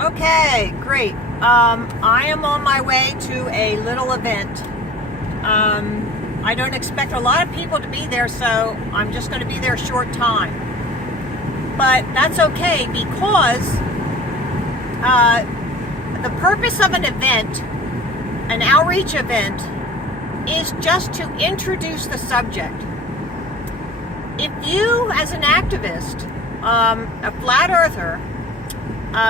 Okay, great. I am on my way to a little event. I don't expect a lot of people to be there, so I'm just going to be there a short time. But that's okay, because the purpose of an event, an outreach event, is just to introduce the subject. If you, as an activist, a flat earther,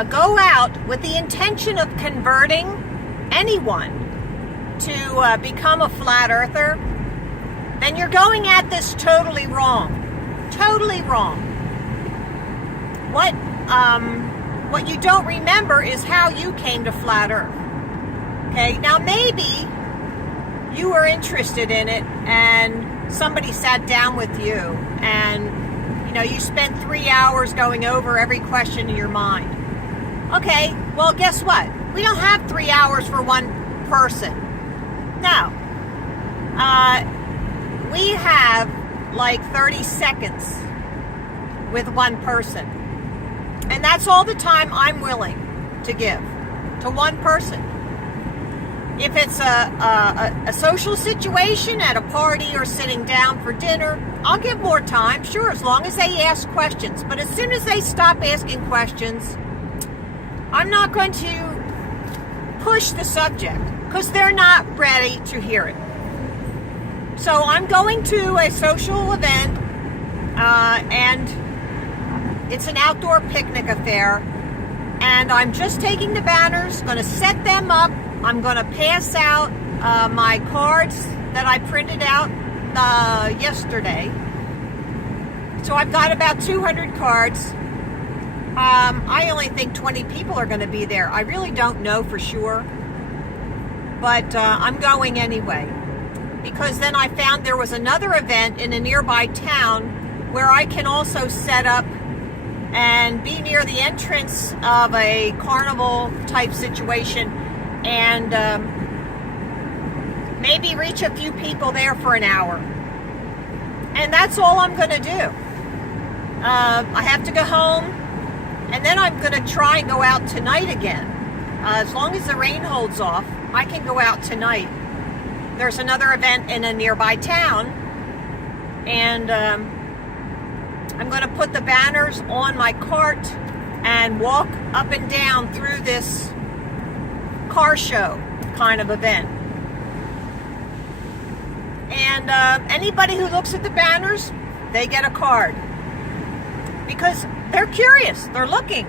go out with the intention of converting anyone to become a flat earther, then you're going at this totally wrong. Totally wrong. What you don't remember is how you came to flat earth. Okay, now maybe you were interested in it and somebody sat down with you and you spent 3 hours going over every question in your mind. Okay, well, guess what? We don't have 3 hours for one person. No. We have like 30 seconds with one person. And that's all the time I'm willing to give to one person. If it's a social situation at a party or sitting down for dinner, I'll give more time, sure, as long as they ask questions. But as soon as they stop asking questions, I'm not going to push the subject because they're not ready to hear it. So I'm going to a social event, and it's an outdoor picnic affair, and I'm just taking the banners, going to set them up. I'm going to pass out my cards that I printed out yesterday. So I've got about 200 cards. I only think 20 people are going to be there. I really don't know for sure. But I'm going anyway. Because then I found there was another event in a nearby town where I can also set up and be near the entrance of a carnival type situation and maybe reach a few people there for an hour. And that's all I'm going to do. I have to go home, and then I'm going to try and go out tonight again. As long as the rain holds off, I can go out tonight. There's another event in a nearby town, and I'm going to put the banners on my cart and walk up and down through this car show kind of event. And anybody who looks at the banners, they get a card. Because they're curious. They're looking.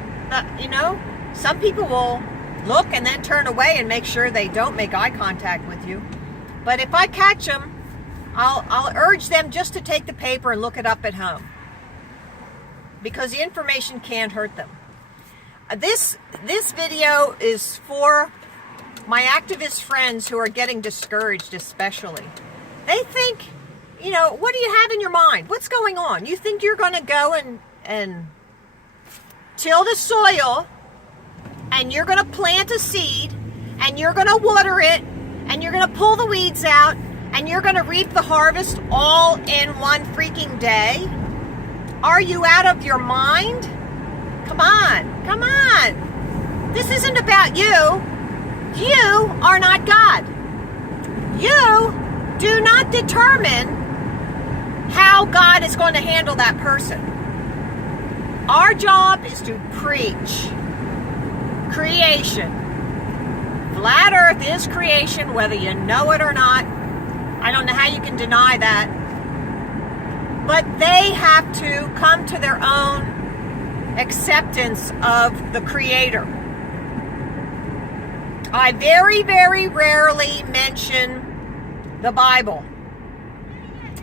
Some people will look and then turn away and make sure they don't make eye contact with you. But if I catch them, I'll urge them just to take the paper and look it up at home. Because the information can't hurt them. This video is for my activist friends who are getting discouraged especially. They think, what do you have in your mind? What's going on? You think you're going to go and till the soil, and you're going to plant a seed, and you're going to water it, and you're going to pull the weeds out, and you're going to reap the harvest all in one freaking day? Are you out of your mind? Come on, come on. This isn't about you. You are not God. You do not determine how God is going to handle that person. Our job is to preach creation. Flat Earth is creation, whether you know it or not. I don't know how you can deny that. But they have to come to their own acceptance of the Creator. I very, very rarely mention the Bible.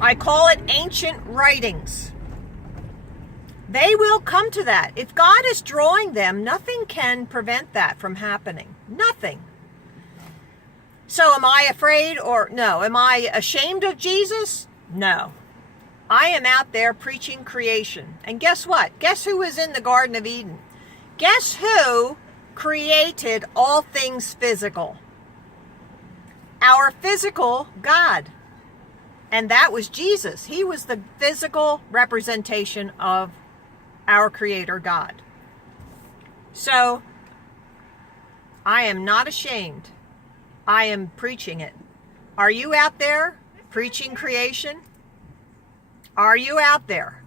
I call it ancient writings. They will come to that. If God is drawing them, nothing can prevent that from happening. Nothing. So am I afraid or no? Am I ashamed of Jesus? No. I am out there preaching creation. And guess what? Guess who was in the Garden of Eden? Guess who created all things physical? Our physical God. And that was Jesus. He was the physical representation of our Creator God. So I am not ashamed. I am preaching it. Are you out there preaching creation? Are you out there?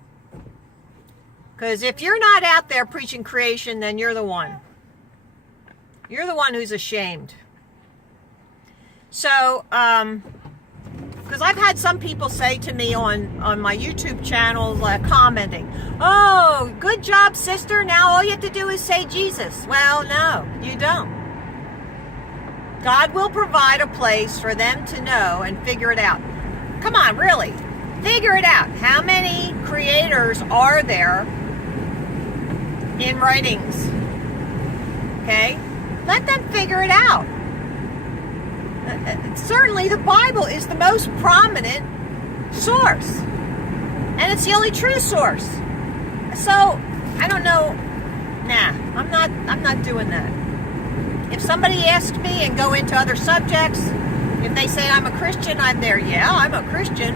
Because if you're not out there preaching creation, then you're the one. You're the one who's ashamed. So, because I've had some people say to me on my YouTube channel, commenting, "Oh, good job, sister. Now all you have to do is say Jesus." Well, no, you don't. God will provide a place for them to know and figure it out. Come on, really. Figure it out. How many creators are there in writings? Okay? Let them figure it out. Certainly the Bible is the most prominent source. And it's the only true source. So, I don't know. Nah, I'm not doing that. If somebody asks me and go into other subjects, if they say I'm a Christian, I'm there. Yeah, I'm a Christian.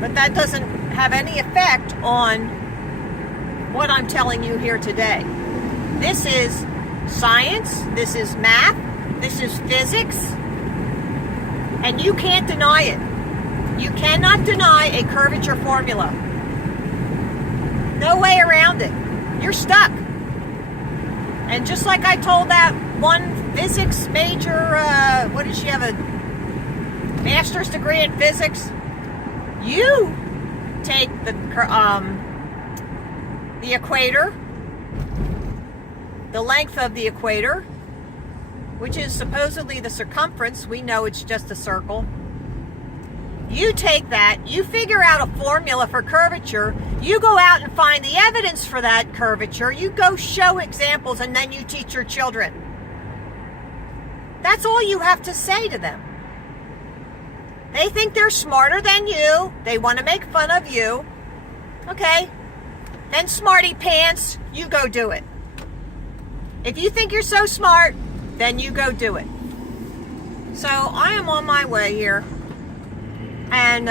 But that doesn't have any effect on what I'm telling you here today. This is science. This is math. This is physics. And you can't deny it. You cannot deny a curvature formula. No way around it. You're stuck. And just like I told that one physics major, what did she have, a master's degree in physics? You take the equator, the length of the equator, which is supposedly the circumference. We know it's just a circle. You take that, you figure out a formula for curvature, you go out and find the evidence for that curvature, you go show examples, and then you teach your children. That's all you have to say to them. They think they're smarter than you. They want to make fun of you. Okay, then smarty pants, you go do it. If you think you're so smart, then you go do it. So I am on my way here. And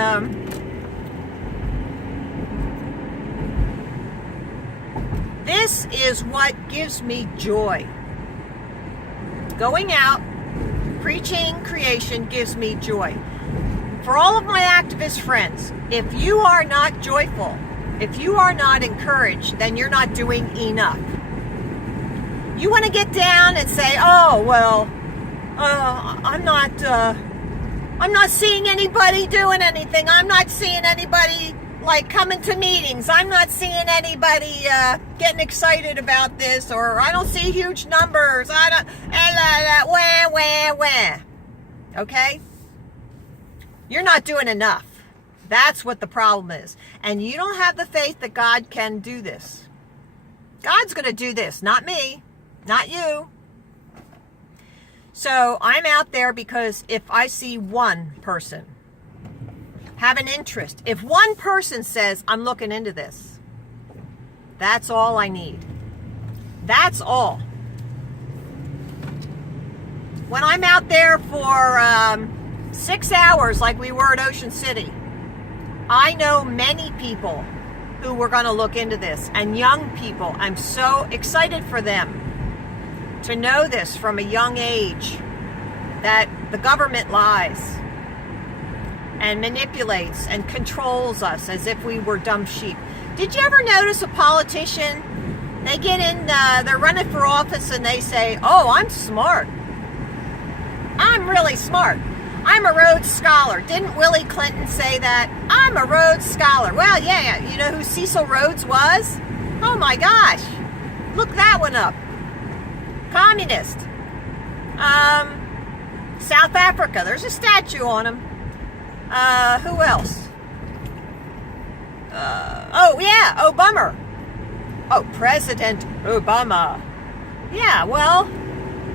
this is what gives me joy. Going out, preaching creation gives me joy. For all of my activist friends, if you are not joyful, if you are not encouraged, then you're not doing enough. You want to get down and say, "Oh, well, I'm not seeing anybody doing anything. I'm not seeing anybody coming to meetings. I'm not seeing anybody getting excited about this, or I don't see huge numbers. I don't, okay? You're not doing enough. That's what the problem is. And you don't have the faith that God can do this. God's going to do this, not me, not you. So I'm out there because if I see one person have an interest, if one person says, "I'm looking into this," that's all I need. That's all. When I'm out there for 6 hours like we were at Ocean City, I know many people who were going to look into this, and young people. I'm so excited for them to know this from a young age, that the government lies and manipulates and controls us as if we were dumb sheep. Did you ever notice a politician, they get in, they're running for office and they say, "Oh, I'm smart. I'm really smart. I'm a Rhodes Scholar." Didn't Willie Clinton say that? "I'm a Rhodes Scholar." Well, yeah, you know who Cecil Rhodes was? Oh my gosh. Look that one up. Communist. South Africa. There's a statue on him. Who else? Oh yeah, Obama. Oh, President Obama. Yeah, well,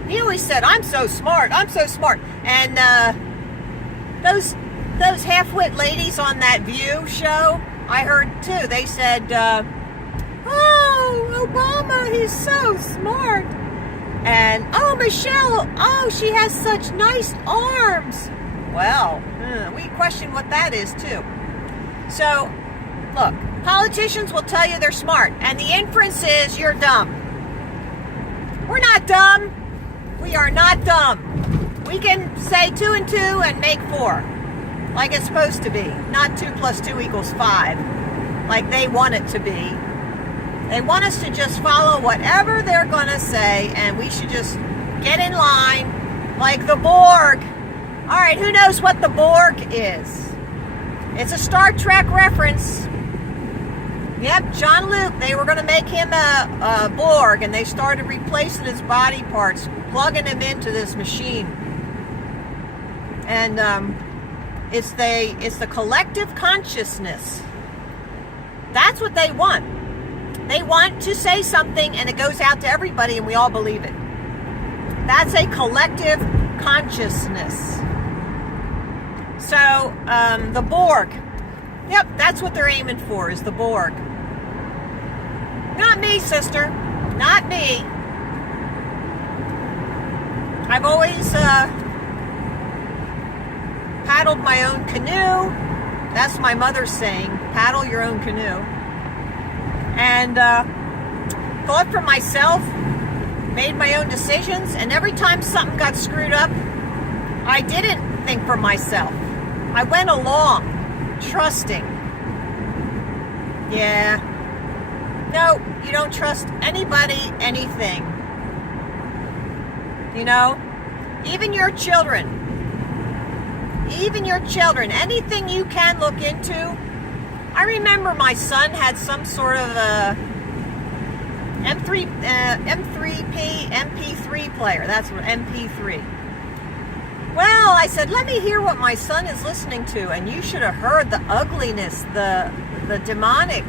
he always said, "I'm so smart, I'm so smart." And those half-wit ladies on that View show, I heard too, they said, "Oh, Obama, he's so smart." And, "Oh, Michelle, oh, she has such nice arms." Well, we question what that is too. So, look, politicians will tell you they're smart, and the inference is you're dumb. We're not dumb. We are not dumb. We can say 2 and 2 and make 4, like it's supposed to be. Not 2 plus 2 equals 5, like they want it to be. They want us to just follow whatever they're going to say, and we should just get in line like the Borg. All right, who knows what the Borg is? It's a Star Trek reference. Yep, John Luke, they were going to make him a Borg, and they started replacing his body parts, plugging him into this machine. And it's the collective consciousness. That's what they want. They want to say something, and it goes out to everybody, and we all believe it. That's a collective consciousness. So, the Borg. Yep, that's what they're aiming for, is the Borg. Not me, sister. Not me. I've always paddled my own canoe. That's my mother's saying, paddle your own canoe. And thought for myself, made my own decisions, and every time something got screwed up, I didn't think for myself. I went along, trusting. Yeah. No, you don't trust anybody, anything. You know, even your children. Even your children, anything you can look into. I remember my son had some sort of a MP3 player. That's what MP3. Well, I said, let me hear what my son is listening to, and you should have heard the ugliness, the demonic.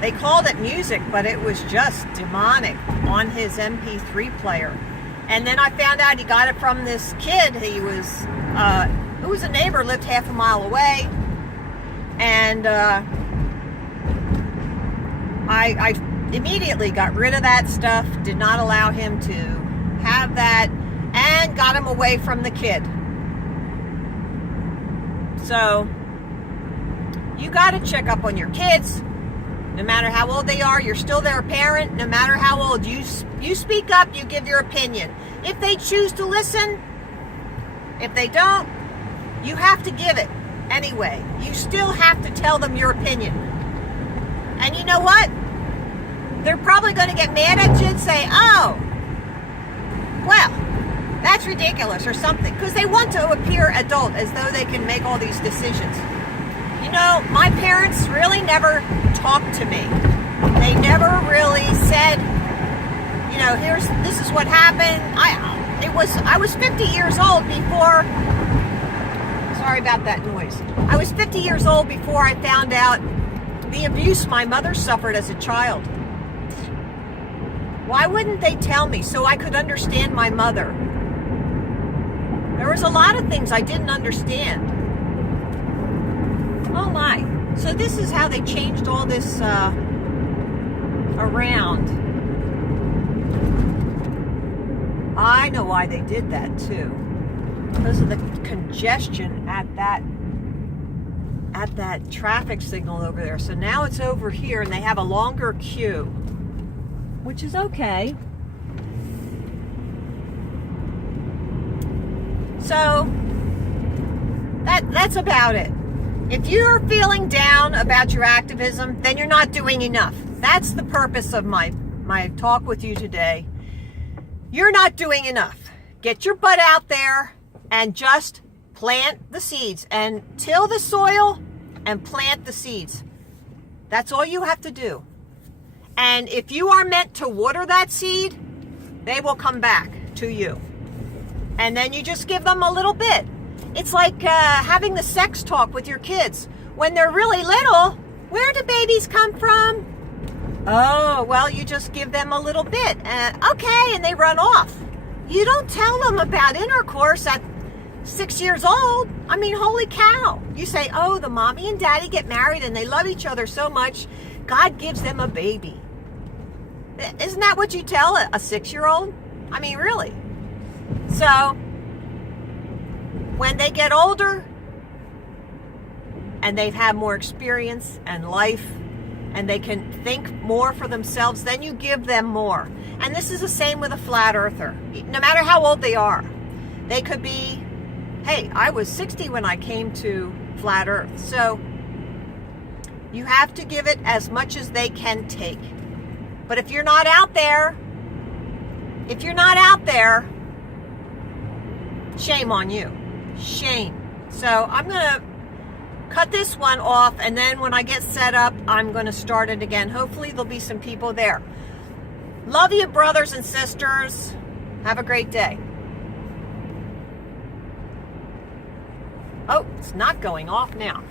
They called it music, but it was just demonic on his MP3 player. And then I found out he got it from this kid. He was, who was a neighbor, lived half a mile away. And I immediately got rid of that stuff, did not allow him to have that, and got him away from the kid. So, you got to check up on your kids. No matter how old they are, you're still their parent. No matter how old, you speak up, you give your opinion. If they choose to listen, if they don't, you have to give it anyway. You still have to tell them your opinion. And you know what? They're probably going to get mad at you and say, oh, well, that's ridiculous or something. Because they want to appear adult, as though they can make all these decisions. You know, my parents really never talked to me. They never really said, you know, this is what happened. I was 50 years old before. Sorry about that noise. I was 50 years old before I found out the abuse my mother suffered as a child. Why wouldn't they tell me so I could understand my mother? There was a lot of things I didn't understand. Oh my. So this is how they changed all this around. I know why they did that too. Because of the congestion at that traffic signal over there. So now it's over here and they have a longer queue, which is okay. So that's about it. If you're feeling down about your activism, then you're not doing enough. That's the purpose of my talk with you today. You're not doing enough. Get your butt out there and just plant the seeds and till the soil and plant the seeds. That's all you have to do. And if you are meant to water that seed, they will come back to you. And then you just give them a little bit. It's like having the sex talk with your kids. When they're really little, where do babies come from? Oh, well, you just give them a little bit. Okay, and they run off. You don't tell them about intercourse at 6 years old. I mean, holy cow. You say, oh, the mommy and daddy get married and they love each other so much, God gives them a baby. Isn't that what you tell a 6-year-old? I mean, really. So, when they get older and they've had more experience and life and they can think more for themselves, then you give them more. And this is the same with a flat earther. No matter how old they are, they could be, hey, I was 60 when I came to flat earth. So you have to give it as much as they can take. But if you're not out there, shame on you. Shame. So I'm going to cut this one off, and then when I get set up, I'm going to start it again. Hopefully there'll be some people there. Love you, brothers and sisters. Have a great day. Oh, it's not going off now.